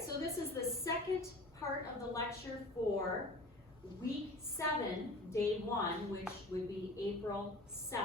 right, so this is the second part of the lecture for week 7, day 1, which would be April 7th.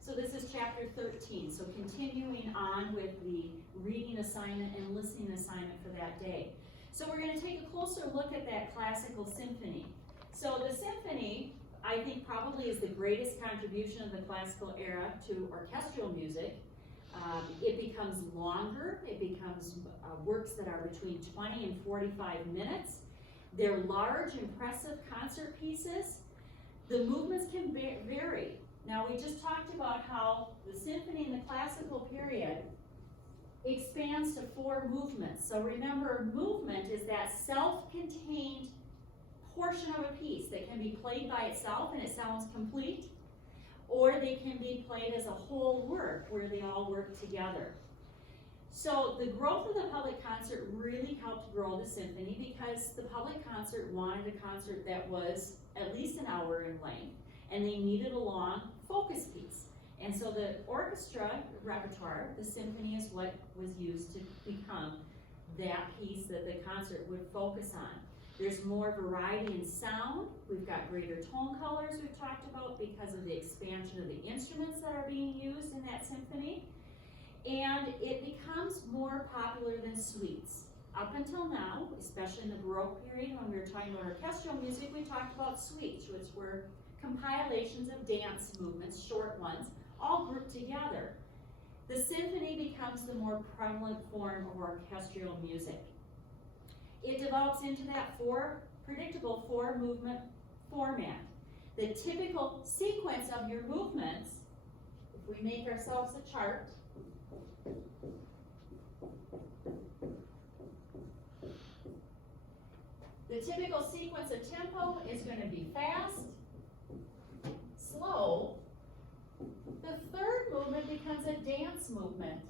So this is chapter 13, so continuing on with the reading assignment and listening assignment for that day. So we're going to take a closer look at that classical symphony. So the symphony, I think, probably is the greatest contribution of the classical era to orchestral music. It becomes longer, it becomes works that are between 20 and 45 minutes. They're large, impressive concert pieces. The movements can vary. Now, we just talked about how the symphony in the classical period expands to 4 movements. So remember, movement is that self-contained portion of a piece that can be played by itself and it sounds complete, or they can be played as a whole work where they all work together. So the growth of the public concert really helped grow the symphony because the public concert wanted a concert that was at least an hour in length, and they needed a long focus piece. And so the orchestra repertoire, the symphony, is what was used to become that piece that the concert would focus on. There's more variety in sound. We've got greater tone colors we've talked about because of the expansion of the instruments that are being used in that symphony. And it becomes more popular than suites. Up until now, especially in the Baroque period when we were talking about orchestral music, we talked about suites, which were compilations of dance movements, short ones, all grouped together. The symphony becomes the more prevalent form of orchestral music. It develops into that predictable 4-movement format. The typical sequence of your movements, if we make ourselves a chart, the typical sequence of tempo is going to be fast, slow. The 3rd movement becomes a dance movement,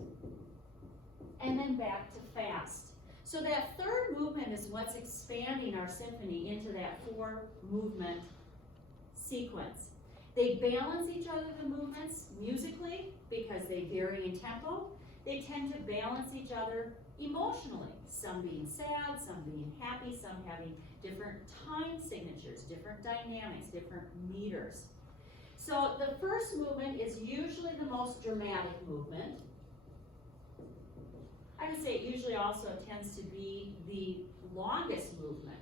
and then back to fast. So that 3rd movement is what's expanding our symphony into that 4-movement sequence. They balance each other, the movements, musically, because they vary in tempo. They tend to balance each other emotionally, some being sad, some being happy, some having different time signatures, different dynamics, different meters. So the first movement is usually the most dramatic movement. I would say it usually also tends to be the longest movement.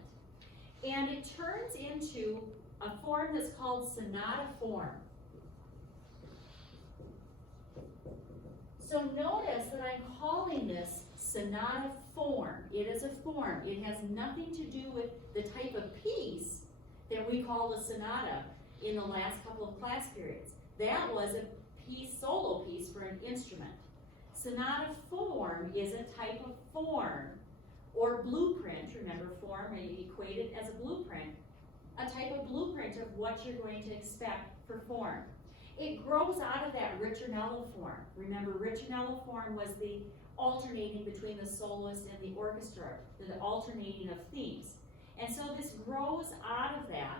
And it turns into a form that's called sonata form. So notice that I'm calling this sonata form. It is a form. It has nothing to do with the type of piece that we call a sonata in the last couple of class periods. That was a solo piece for an instrument. Sonata form is a type of form or blueprint. Remember, form equated as a blueprint. A type of blueprint of what you're going to expect for form. It grows out of that ritornello form. Remember, ritornello form was the alternating between the soloist and the orchestra, the alternating of themes. And so this grows out of that.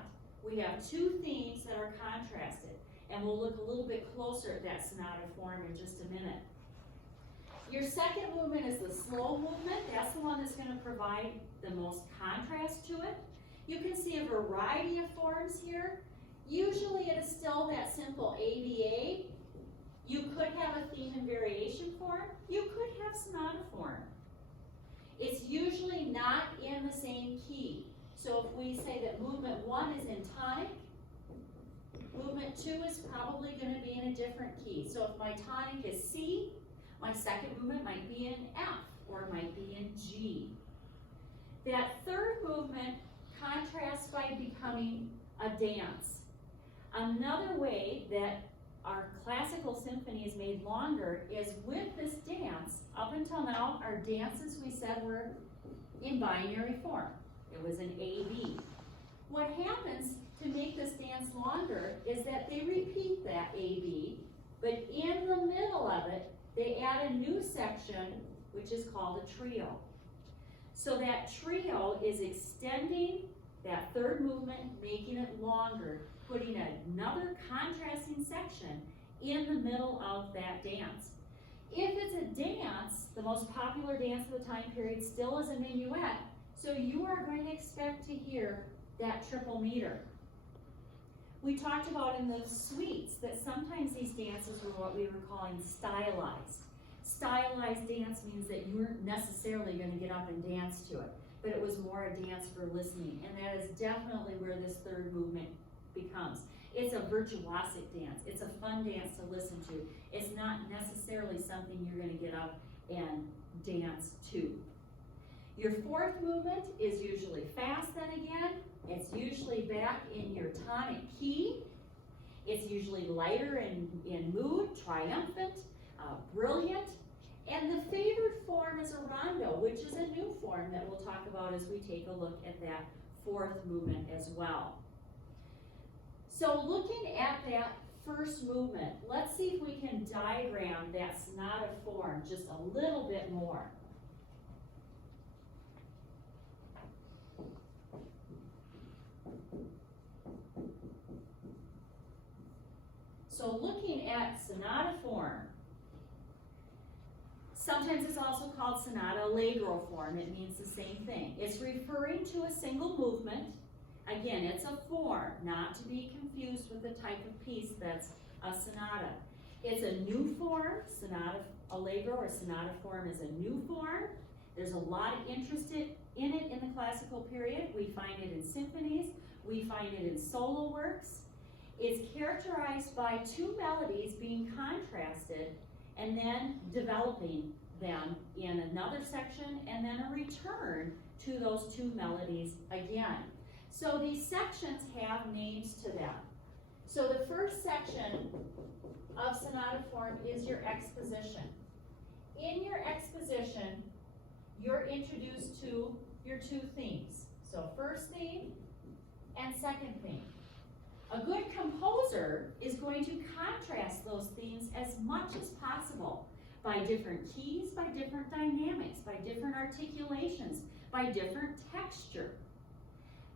We have 2 themes that are contrasted, and we'll look a little bit closer at that sonata form in just a minute. Your second movement is the slow movement. That's the one that's going to provide the most contrast to it. You can see a variety of forms here. Usually it is still that simple ABA. You could have a theme and variation form. You could have sonata form. It's usually not in the same key. So if we say that movement 1 is in tonic, movement 2 is probably going to be in a different key. So if my tonic is C, my second movement might be in F, or it might be in G. That 3rd movement contrasts by becoming a dance. Another way that our classical symphony is made longer is with this dance. Up until now, our dances, we said, were in binary form. It was an A-B. What happens to make this dance longer is that they repeat that A-B, but in the middle of it, they add a new section, which is called a trio. So that trio is extending that 3rd movement, making it longer, putting another contrasting section in the middle of that dance. If it's a dance, the most popular dance of the time period still is a minuet, so you are going to expect to hear that triple meter. We talked about in the suites that sometimes these dances were what we were calling stylized. Stylized dance means that you weren't necessarily going to get up and dance to it, but it was more a dance for listening, and that is definitely where this third movement becomes. It's a virtuosic dance. It's a fun dance to listen to. It's not necessarily something you're going to get up and dance to. Your fourth movement is usually fast then again. It's usually back in your tonic key. It's usually lighter in mood, triumphant, brilliant. And the favored form is a rondo, which is a new form that we'll talk about as we take a look at that fourth movement as well. So looking at that first movement, let's see if we can diagram that sonata form just a little bit more. So looking at sonata form, sometimes it's also called sonata allegro form. It means the same thing. It's referring to a single movement. Again, it's a form, not to be confused with the type of piece that's a sonata. It's a new form. Sonata allegro or sonata form is a new form. There's a lot of interest in it in the classical period. We find it in symphonies. We find it in solo works. It's characterized by two melodies being contrasted and then developing them in another section and then a return to those two melodies again. So these sections have names to them. So the first section of sonata form is your exposition. In your exposition, you're introduced to your two themes. So first theme and second theme. A good composer is going to contrast those themes as much as possible by different keys, by different dynamics, by different articulations, by different texture.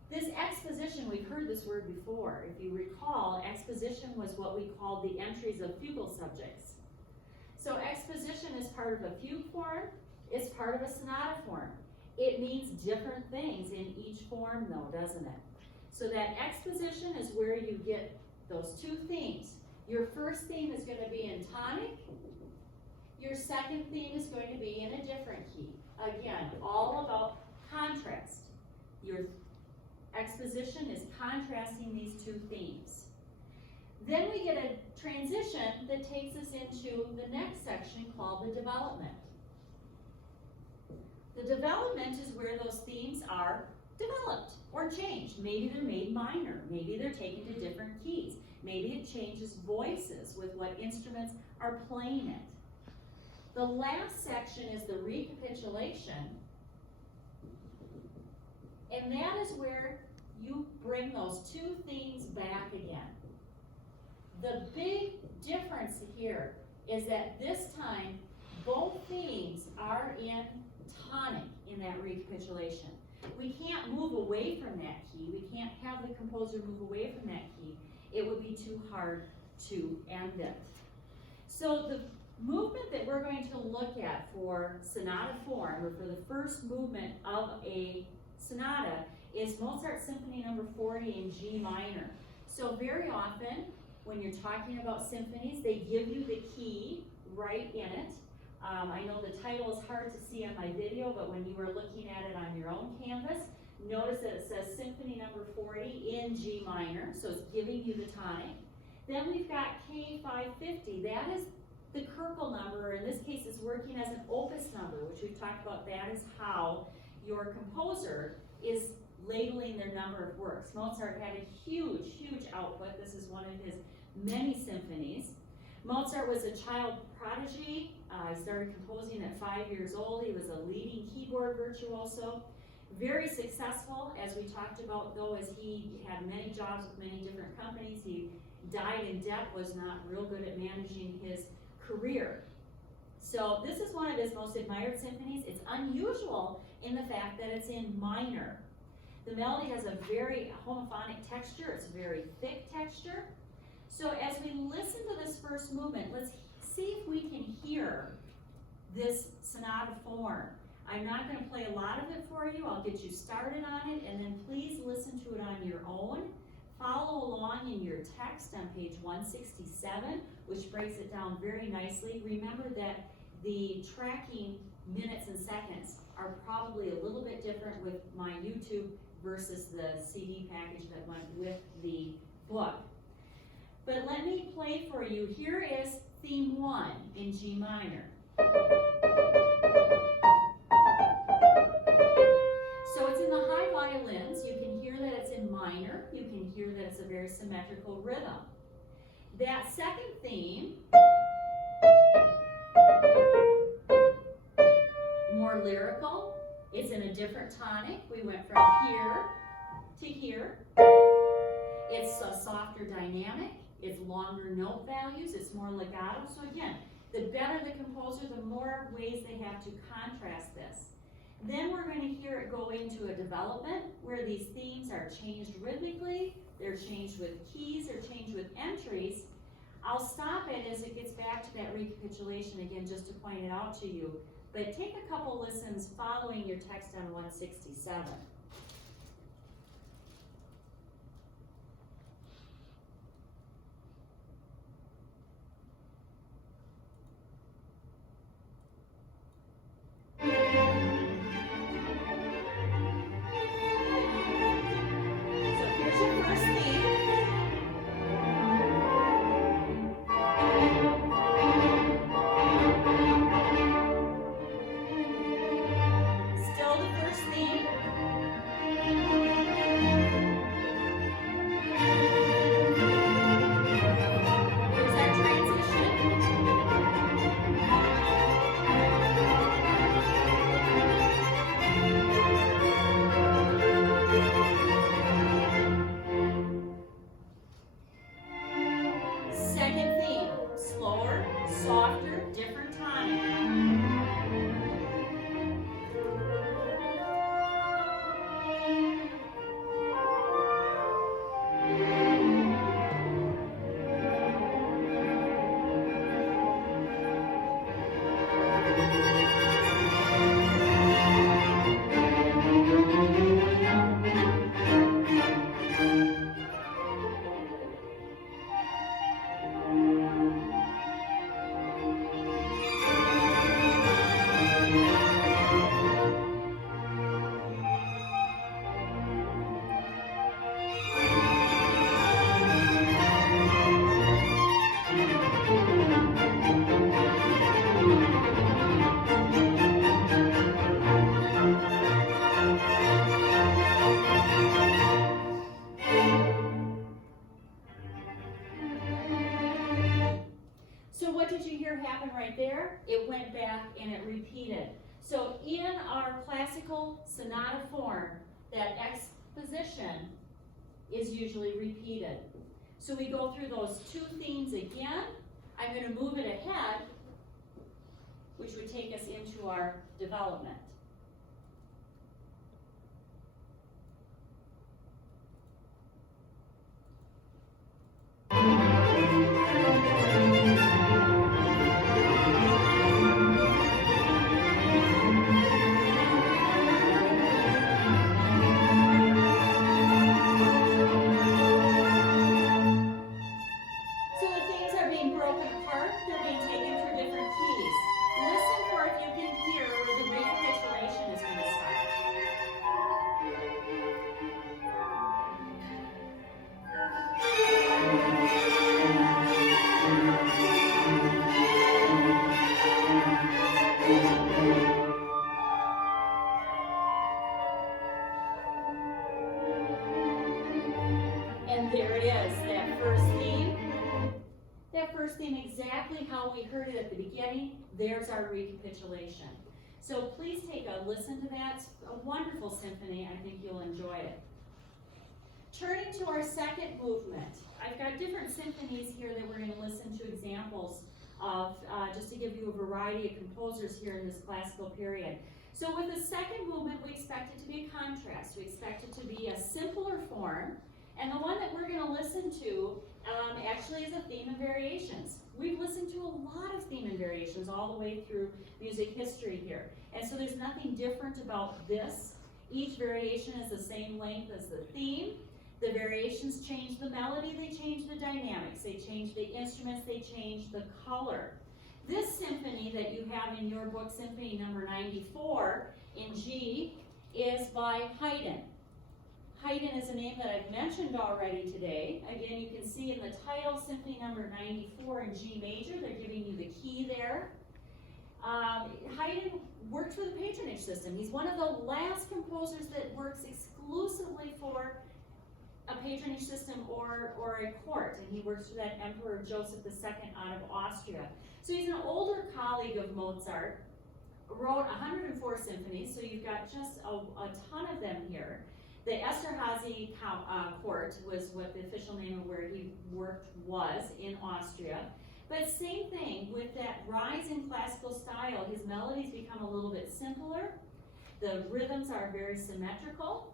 This exposition, we've heard this word before. If you recall, exposition was what we called the entries of fugal subjects. So exposition is part of a fugue form, it's part of a sonata form. It means different things in each form though, doesn't it? So that exposition is where you get those two themes. Your first theme is going to be in tonic. Your second theme is going to be in a different key. Again, all about contrast. Your exposition is contrasting these two themes. Then we get a transition that takes us into the next section called the development. The development is where those themes are developed or changed. Maybe they're made minor, maybe they're taken to different keys, maybe it changes voices with what instruments are playing it. The last section is the recapitulation, and that is where you bring those two themes back again. The big difference here is that this time both themes are in tonic in that recapitulation. We can't move away from that key. We can't have the composer move away from that key. It would be too hard to end it. So the movement that we're going to look at for sonata form, or for the first movement of a sonata, is Mozart Symphony No. 40 in G minor. So very often, when you're talking about symphonies, they give you the key right in it. I know the title is hard to see on my video, but when you are looking at it on your own canvas, notice that it says Symphony No. 40 in G minor, so it's giving you the tonic. Then we've got K550. That is the Köchel number, or in this case it's working as an opus number, which we've talked about. That is how your composer is labeling their number of works. Mozart had a huge, huge output. This is one of his many symphonies. Mozart was a child prodigy. He started composing at 5 years old. He was a leading keyboard virtuoso. Very successful, as we talked about, though, as he had many jobs with many different companies. He died in debt, was not real good at managing his career. So this is one of his most admired symphonies. It's unusual in the fact that it's in minor. The melody has a very homophonic texture. It's a very thick texture. So as we listen to this first movement, let's see if we can hear this sonata form. I'm not going to play a lot of it for you. I'll get you started on it, and then please listen to it on your own. Follow along in your text on page 167, which breaks it down very nicely. Remember that the tracking minutes and seconds are probably a little bit different with my YouTube versus the CD package that went with the book. But let me play for you. Here is theme 1 in G minor. So it's in the high violins. You can hear that it's in minor. You can hear that it's a very symmetrical rhythm. That second theme, more lyrical. It's in a different tonic. We went from here to here. It's a softer dynamic. It's longer note values. It's more legato. So again, the better the composer, the more ways they have to contrast this. Then we're going to hear it go into a development where these themes are changed rhythmically, they're changed with keys, they're changed with entries. I'll stop it as it gets back to that recapitulation again just to point it out to you. But take a couple listens following your text on 167. There, it went back and it repeated. So in our classical sonata form, that exposition is usually repeated. So we go through those two themes again. I'm going to move it ahead, which would take us into our development. Exactly how we heard it at the beginning. There's our recapitulation. So please take a listen to that. It's a wonderful symphony. I think you'll enjoy it. Turning to our second movement, I've got different symphonies here that we're going to listen to examples of, just to give you a variety of composers here in this classical period. So with the second movement, we expect it to be a contrast. We expect it to be a simpler form. And the one that we're going to listen to actually is a theme of variations. we've listened to a lot of theme and variations all the way through music history here. And so there's nothing different about this. Each variation is the same length as the theme. The variations change the melody, they change the dynamics, they change the instruments, they change the color. This symphony that you have in your book, Symphony number 94 in G, is by Haydn. Haydn is a name that I've mentioned already today. Again, you can see in the title, Symphony number 94 in G major, they're giving you the key there. Haydn worked with the patronage system. He's one of the last composers that works exclusively for a patronage system or a court, and he works for that Emperor Joseph II out of Austria. So he's an older colleague of Mozart, wrote 104 symphonies, so you've got just a ton of them here. The Esterházy court was what the official name of where he worked was in Austria. But same thing, with that rise in classical style, his melodies become a little bit simpler. The rhythms are very symmetrical.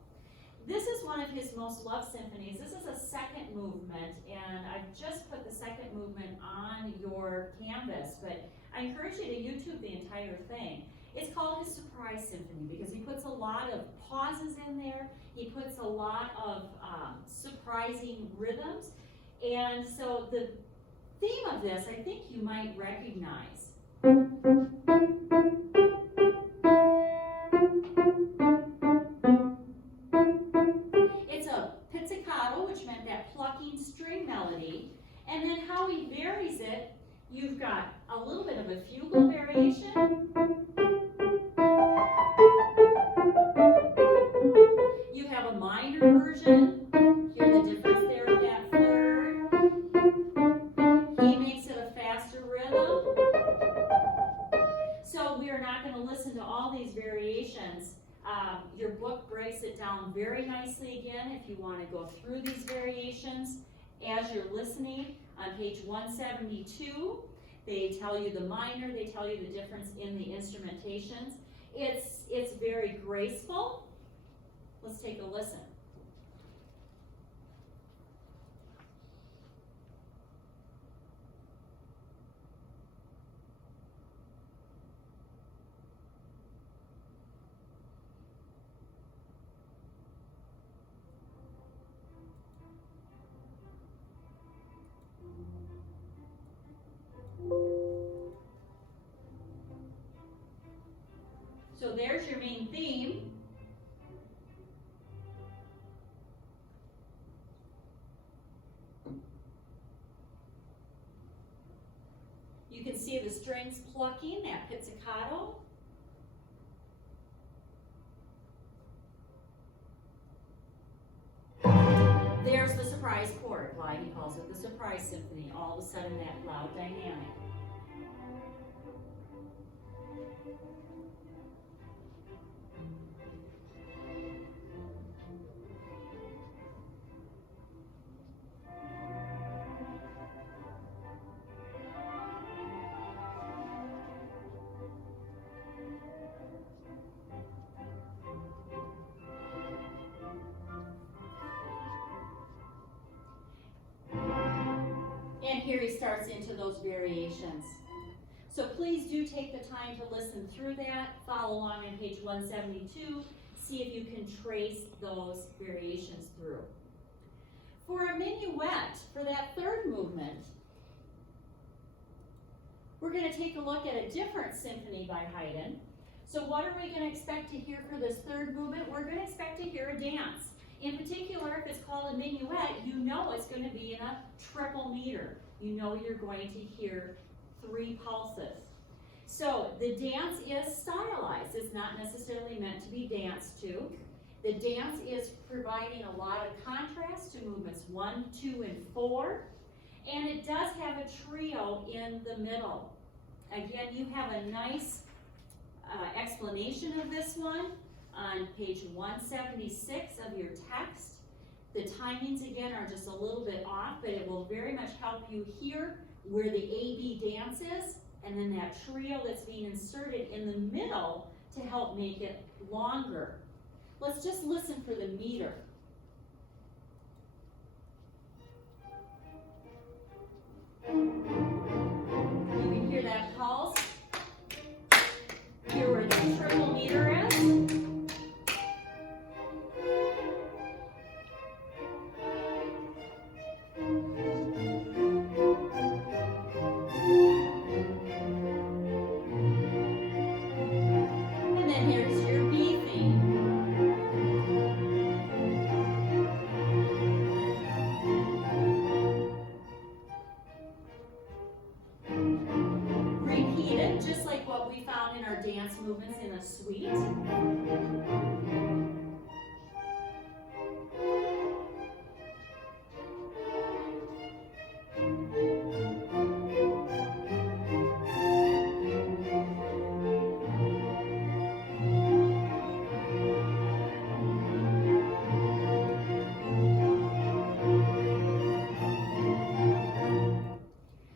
This is one of his most loved symphonies. This is a second movement, and I've just put the second movement on your canvas, but I encourage you to YouTube the entire thing. It's called his Surprise Symphony because he puts a lot of pauses in there. He puts a lot of surprising rhythms. And so the theme of this, I think you might recognize. It's a pizzicato, which meant that plucking string melody. And then how he varies it, you've got a little bit of a fugal variation. You have a minor version. Hear the difference there with that third. He makes it a faster rhythm. So we are not going to listen to all these variations. Your book breaks it down very nicely again if you want to go through these variations. As you're listening, on page 172, they tell you the minor, they tell you the difference in the instrumentations. It's very graceful. Let's take a listen. So there's your main theme. You can see the strings plucking, that pizzicato. There's the surprise chord, why he calls it the Surprise Symphony. All of a sudden, that loud dynamic. And here he starts into those variations. So please do take the time to listen through that, follow along on page 172, see if you can trace those variations through. For a minuet, for that third movement, we're going to take a look at a different symphony by Haydn. So what are we going to expect to hear for this third movement? We're going to expect to hear a dance. In particular, if it's called a minuet, you know it's going to be in a triple meter. You know you're going to hear 3 pulses. So the dance is stylized. It's not necessarily meant to be danced to. The dance is providing a lot of contrast to movements 1, 2, and 4. And it does have a trio in the middle. Again, you have a nice explanation of this one on page 176 of your text. The timings again are just a little bit off, but it will very much help you hear where the A-B dance is, and then that trio that's being inserted in the middle to help make it longer. Let's just listen for the meter. Here's your B theme. Repeat it, just like what we found in our dance movements in a suite.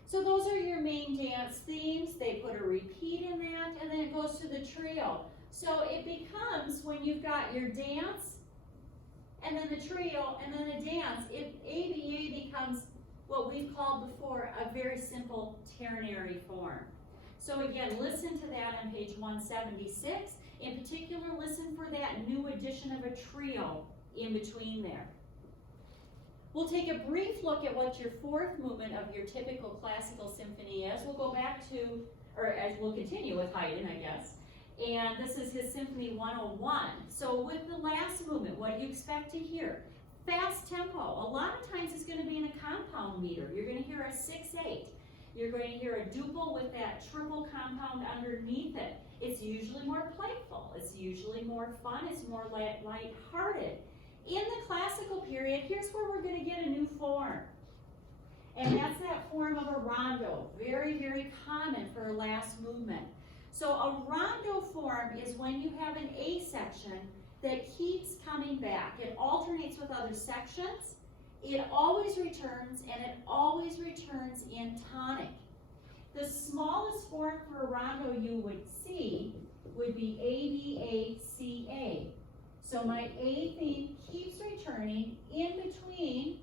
So those are your main dance themes. They put a repeat in that, and then it goes to the trio. So it becomes, when you've got your dance, and then the trio, and then a dance, ABA becomes what we've called before a very simple ternary form. So again, listen to that on page 176. In particular, listen for that new addition of a trio in between there. We'll take a brief look at what your fourth movement of your typical classical symphony is. We'll go back to, or as we'll continue with Haydn, I guess. And this is his Symphony 101. So with the last movement, what do you expect to hear? Fast tempo. A lot of times it's going to be in a compound meter. You're going to hear a 6/8. You're going to hear a duple with that triple compound underneath it. It's usually more playful. It's usually more fun. It's more light-hearted. In the classical period, here's where we're going to get a new form. And that's that form of a rondo. Very, very common for a last movement. So a rondo form is when you have an A section that keeps coming back. It alternates with other sections. It always returns, and it always returns in tonic. The smallest form for a rondo you would see would be ABACA. So my A theme keeps returning. In between,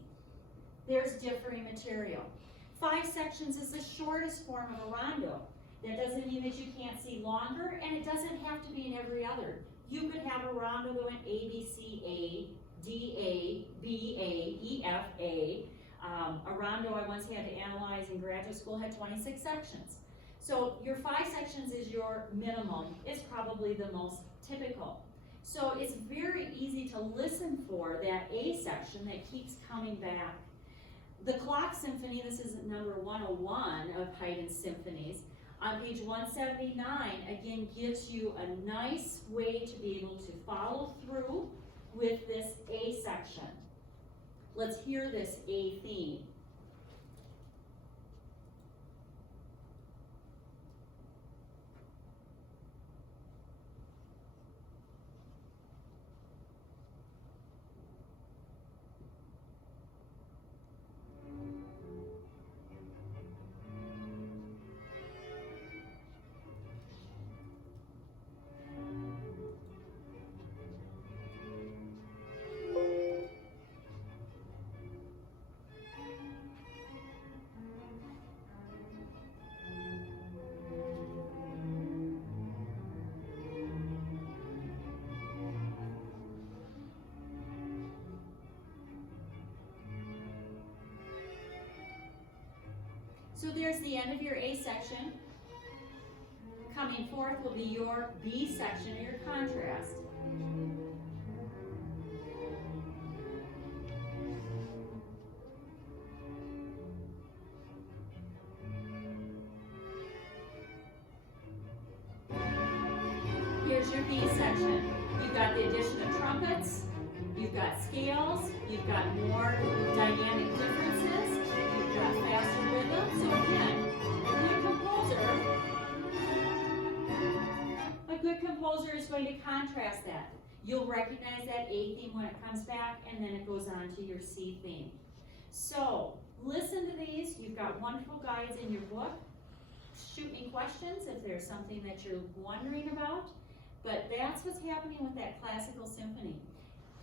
there's differing material. 5 sections is the shortest form of a rondo. That doesn't mean that you can't see longer, and it doesn't have to be in every other. You could have a rondo going A, B, C, A, D, A, B, A, E, F, A. A rondo I once had to analyze in graduate school had 26 sections. So your 5 sections is your minimum. It's probably the most typical. So it's very easy to listen for that A section that keeps coming back. The Clock Symphony, this is number 101 of Haydn's symphonies, on page 179, again gives you a nice way to be able to follow through with this A section. Let's hear this A theme. So there's the end of your A section. Coming forth will be your B section, or your contrast. Here's your B section. You've got the addition of trumpets, you've got scales, you've got more dynamic differences, you've got faster rhythm. So again, a good composer is going to contrast that. You'll recognize that A theme when it comes back, and then it goes on to your C theme. So listen to these. You've got wonderful guides in your book. Shoot me questions if there's something that you're wondering about. But that's what's happening with that classical symphony.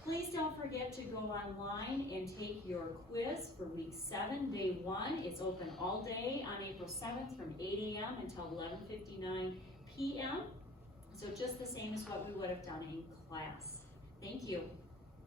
Please don't forget to go online and take your quiz for week 7, day 1. It's open all day on April 7th from 8 a.m. until 11:59 p.m. So just the same as what we would have done in class. Thank you.